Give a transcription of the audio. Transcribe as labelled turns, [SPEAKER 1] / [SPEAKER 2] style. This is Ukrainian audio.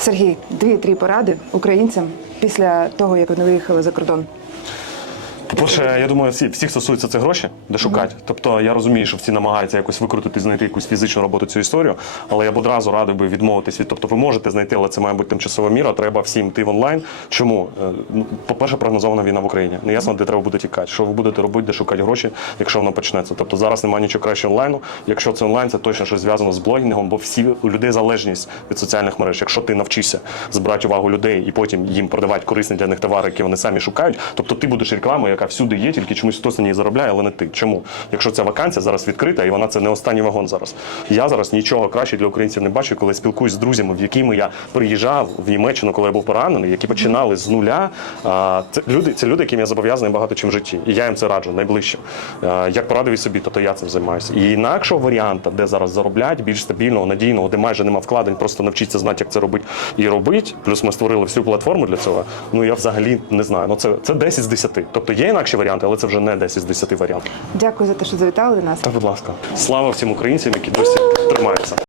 [SPEAKER 1] Сергій, дві-три поради українцям після того, як вони виїхали за кордон.
[SPEAKER 2] По-перше, я думаю, всі, всіх стосується це гроші, де шукати. Тобто я розумію, що всі намагаються якось викрутити, знайти якусь фізичну роботу цю історію, але я б одразу радив би відмовитись від. Тобто ви можете знайти, але це має бути тимчасова міра. Треба всім йти в онлайн. Чому? Е, ну, По-перше, прогнозована війна в Україні. Не ясно, де треба буде тікати. Що ви будете робити, де шукати гроші, якщо воно почнеться. Тобто зараз немає нічого краще онлайну. Якщо це онлайн, це точно щось зв'язано з блогінгом, бо всі у людей залежність від соціальних мереж. Якщо ти навчишся збирати увагу людей і потім їм продавати корисні для них товари, які вони самі шукають, тобто ти будеш рекламою, яка всюди є, тільки чомусь хтось на ній заробляє, але не ти. Чому? Якщо ця вакансія зараз відкрита, і вона це не останній вагон зараз. Я зараз нічого краще для українців не бачу, коли спілкуюсь з друзями, в якими я приїжджав в Німеччину, коли я був поранений, які починали з нуля. Це люди, це люди, яким я зобов'язаний багато чим в житті. І я їм це раджу найближчим. Як порадив і собі, то, то я цим займаюся. І інакшого варіанта, де зараз зароблять, більш стабільного, надійного, де майже нема вкладень, просто навчитися знати, як це робити і робити. Плюс ми створили всю платформу для цього. Ну я взагалі не знаю. Ну це, це 10 з 10. Тобто є інакші варіанти, але це вже не 10 з 10 варіантів.
[SPEAKER 1] Дякую за те, що завітали до нас.
[SPEAKER 2] Та, будь ласка, слава всім українцям, які досі тримаються.